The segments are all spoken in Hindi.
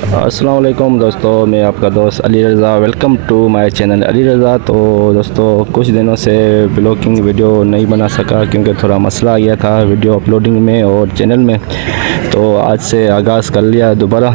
अस्सलाम वालेकुम दोस्तों, मैं आपका दोस्त Ali Raza. Welcome to my channel Ali Raza. तो दोस्तों कुछ दिनों से ब्लॉगिंग वीडियो नहीं बना सका क्योंकि थोड़ा मसला आ गया था वीडियो अपलोडिंग में और चैनल में। तो आज से आगाज़ कर लिया दोबारा।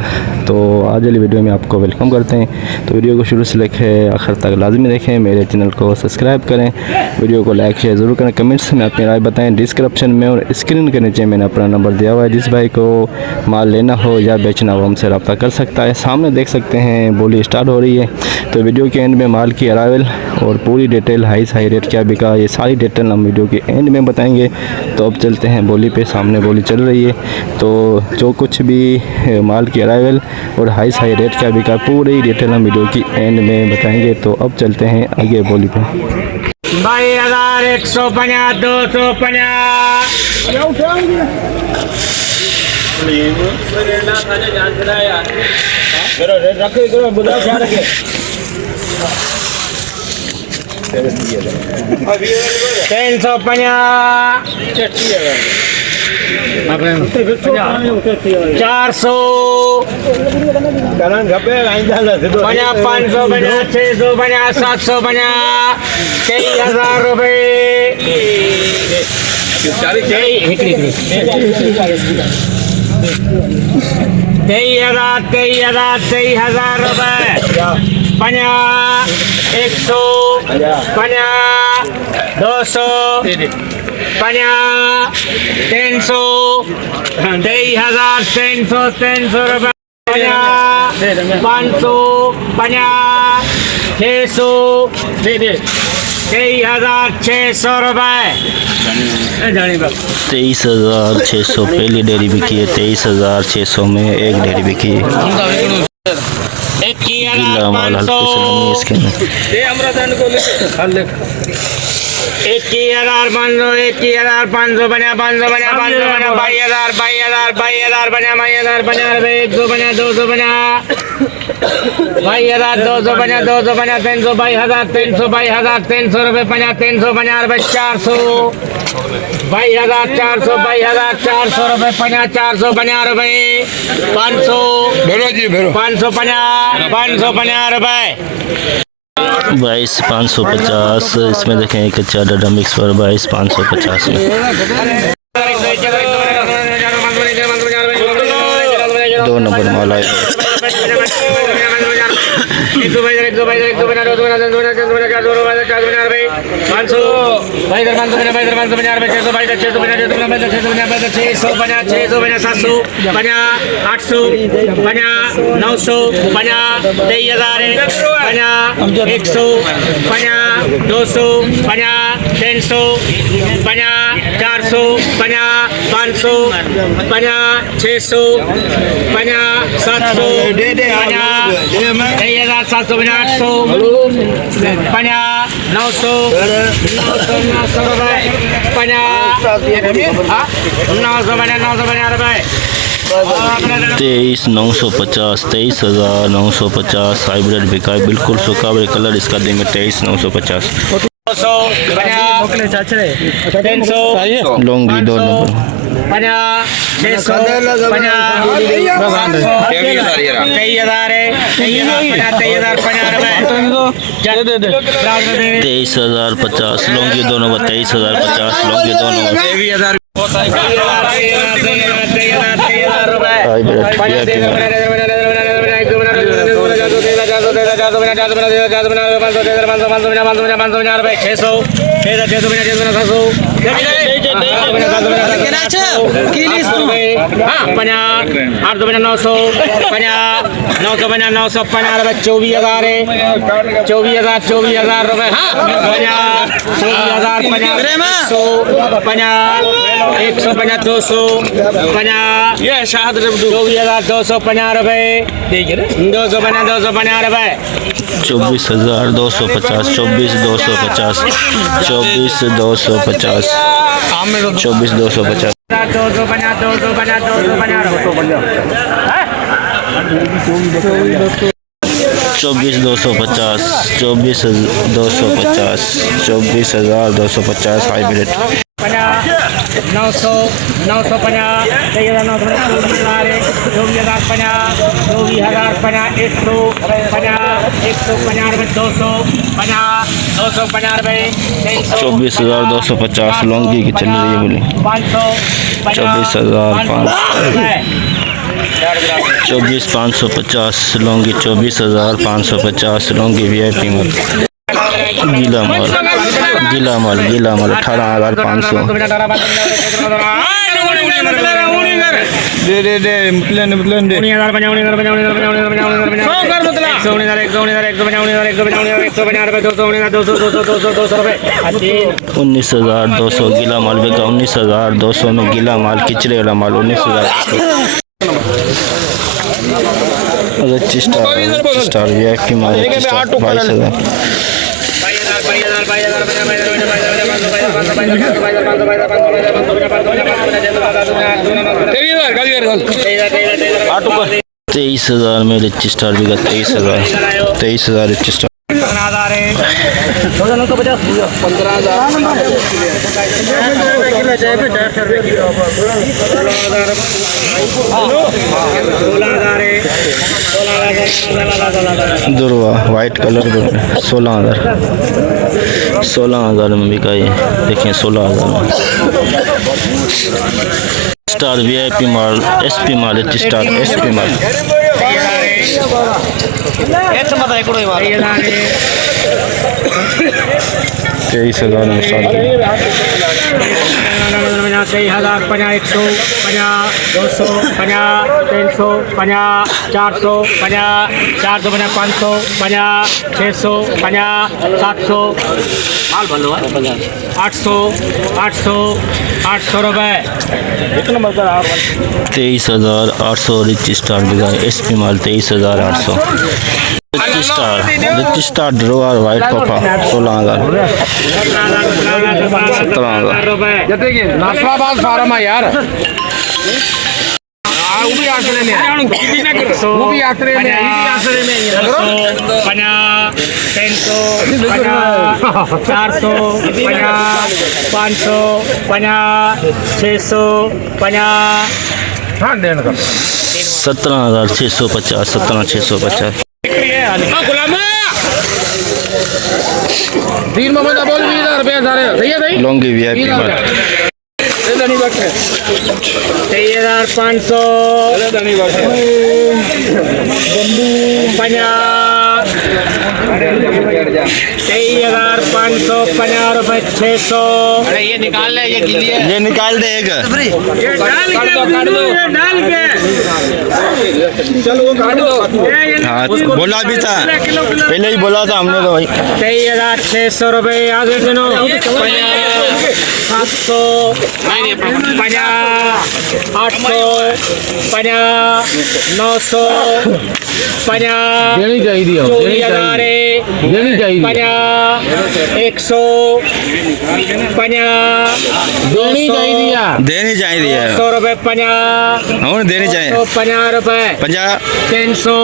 तो आज वाली वीडियो में आपको वेलकम करते हैं। तो वीडियो को शुरू से लेकर आखिर तक लाजमी देखें, मेरे चैनल को सब्सक्राइब करें, वीडियो को लाइक शेयर ज़रूर करें, कमेंट्स में अपनी राय बताएं। डिस्क्रिप्शन में और स्क्रीन के नीचे मैंने अपना नंबर दिया हुआ है। जिस भाई को माल लेना हो या बेचना हो हमसे रब्ता कर सकता है। सामने देख सकते हैं बोली स्टार्ट हो रही है। तो वीडियो के एंड में माल की अराइवल और पूरी डिटेल, हाई रेट क्या बिका, ये सारी डिटेल हम वीडियो के एंड में बताएंगे। तो अब चलते हैं बोली पे। सामने बोली चल रही है, तो जो कुछ भी माल की अराइवल और हाई रेट क्या बिका पूरी डिटेल हम वीडियो की एंड में बताएंगे। तो अब चलते हैं आगे बोली पे। 2250, 23,000 रुपये, 50, 100, 50, 200, 50, 300, 23,300 रुपये, 500, 50, 600, 23,600 रुपये। 23,600 पहली डेयरी बिकी है। 23,600 में एक डेयरी बिकी है। गिला माल हल्की से नहीं है इसके अंदर। 21,500 बना, 500 बना, 22,000 बना, 22,000 बना, 100 बना, 200 बना, 22,200 बना, 200 बना, 300, 22,300 रुपये बना, 300 बना, 400, 22,400 रुपये बना, 400 बना रुपये, 500 बना रुपये, 22,550 इसमें देखें एक अच्छा डाटा मिक्स पर 22,550 में। दो नंबर माल आए। 23,950 हाइब्रिड बिका है, बिल्कुल सुखावरे कलर इसका देंगे 23,950। Longi 2 number 23,050 Longi 2 number 23,050 Longi 2 number. चौबीस 24,250 हाइब्रिड 950 23,950 24,050 24,050 50 150 रुपये 250 रुपये 24,250 लौंगी की चल रही है बोली 24,550 लौंगी 24,550 लौंगी VIP माल गीला माल 18,500 दे मतलब 19,200 गीला माल बिका 19,200 में गीला माल किचड़े वाला माल 19,000 स्टार VIP माल 22,000 23,000 में रिच स्टार बिका 23,000 रिच स्टार 16,000 दुर्वा वाइट कलर 16,000 में बिका ये देखिए 16,000 में स्टार VIP माल SP माल रिच स्टार SP माल 23,000 में स्टार्ट 6,000 50 150 200 50 300 50 400 50 450 500 50 600 50 700 800 रुपये 23,800 रिच स्टार बिका SP माल 23,800 रिच स्टार ड्रोवर वाइट पपा 16,000 17,000 नासराबाद फार्म है यार वो भी आसरे में वो भी आसरे में 50 300 400 500 600 17,650 17,650 तीन मोहम्मद बोल 20,000 रुपये सारे सही है भाई लौंगी VIP माल 23,500 23,550 रुपये 600 अरे ये निकाल ले ये गिली है ये निकाल दे एक काट दो डाल के चलो वो काट दो हाँ बोला भी था पहले ही बोला था हमने तो भाई 23,600 रुपये आगे सुनो 700 50 800 50 900 50 देनी चाहिए 24,000 देनी चाहिए 50 100 50 देनी चाहिए 100 रुपये 50 हाँ देनी चाहिए 50 रुपये 50 300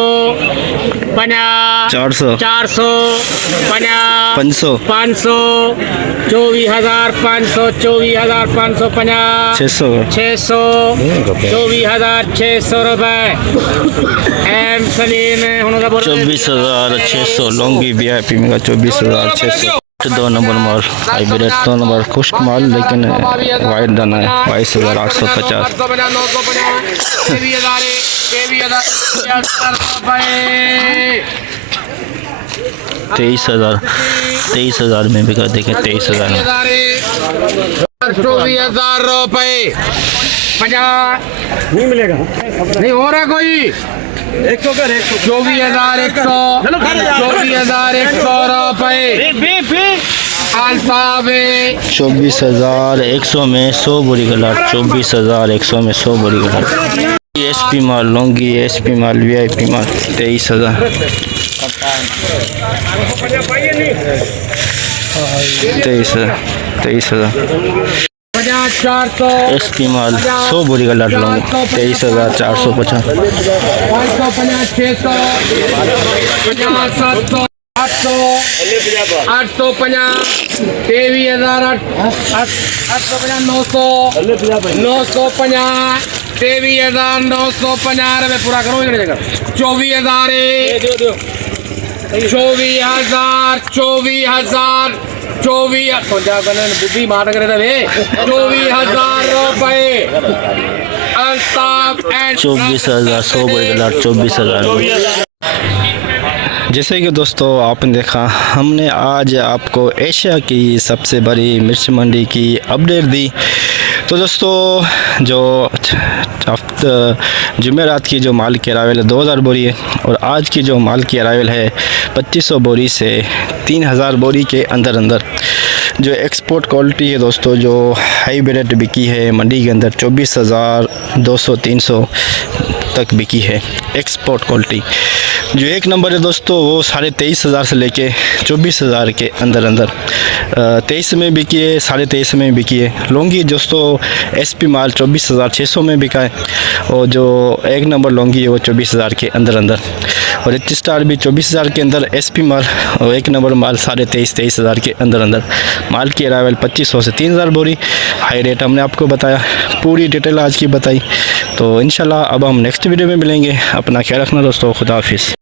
50 400 400 50 500 500 24,500 24,550 600 24,600 रुपये एम सलीम 24,600 लौंगी VIP में 24,600 2 नंबर माल हाइब्रिड 2 नंबर खुश्क माल लेकिन वाइट दाना है 22,850 23,000 में बिका देखें 23,000 में 24,000 रुपये 50 नहीं मिलेगा नहीं हो रहा कोई 24,100 रुपये 24,100 में 100 बोरी गलाट 24,100 में 100 बोरी गलाट SP माल लौंगी SP माल VIP माल 23,000 23,000 SP माल 100 बोरी का लाट लौंगी 23,450 950 23,950 रुपये पूरा करो इकड़े जगह 24,000 24,000 बुद्धि मार करे रे 24,000 रुपये अल्ताफ एंड 24,000 100 बोरी का लाट 24,000। जैसे कि दोस्तों आपने देखा, हमने आज आपको एशिया की सबसे बड़ी मिर्च मंडी की अपडेट दी। तो दोस्तों जो जुमेरात की जो माल की अरावल है 2,000 बोरी है और आज की जो माल की अरावल है 2500 बोरी से 3,000 बोरी के अंदर अंदर जो एक्सपोर्ट क्वालिटी है दोस्तों, जो हाई ब्रेड बिकी है मंडी के अंदर 24,200-300 तक बिकी है एक्सपोर्ट क्वालिटी। जो एक नंबर है दोस्तों वो 23,500 से लेके 24,000 के अंदर अंदर 23 में बिकी है, 23.5 में बिकी है। लौंगी दोस्तों एसपी माल 24,600 में बिका है और जो एक नंबर लौंगी है वो 24,000 के अंदर अंदर। और रिच स्टार भी 24,000 के अंदर एसपी माल और एक नंबर माल 23,500 के अंदर अंदर। माल की अरावल 2500 से 3,000 बोरी। हाई रेट हमने आपको बताया, पूरी डिटेल आज की बताई। तो इंशाल्लाह अब हम नेक्स्ट वीडियो में मिलेंगे। अपना ख्याल रखना दोस्तों, खुदा हाफिज़।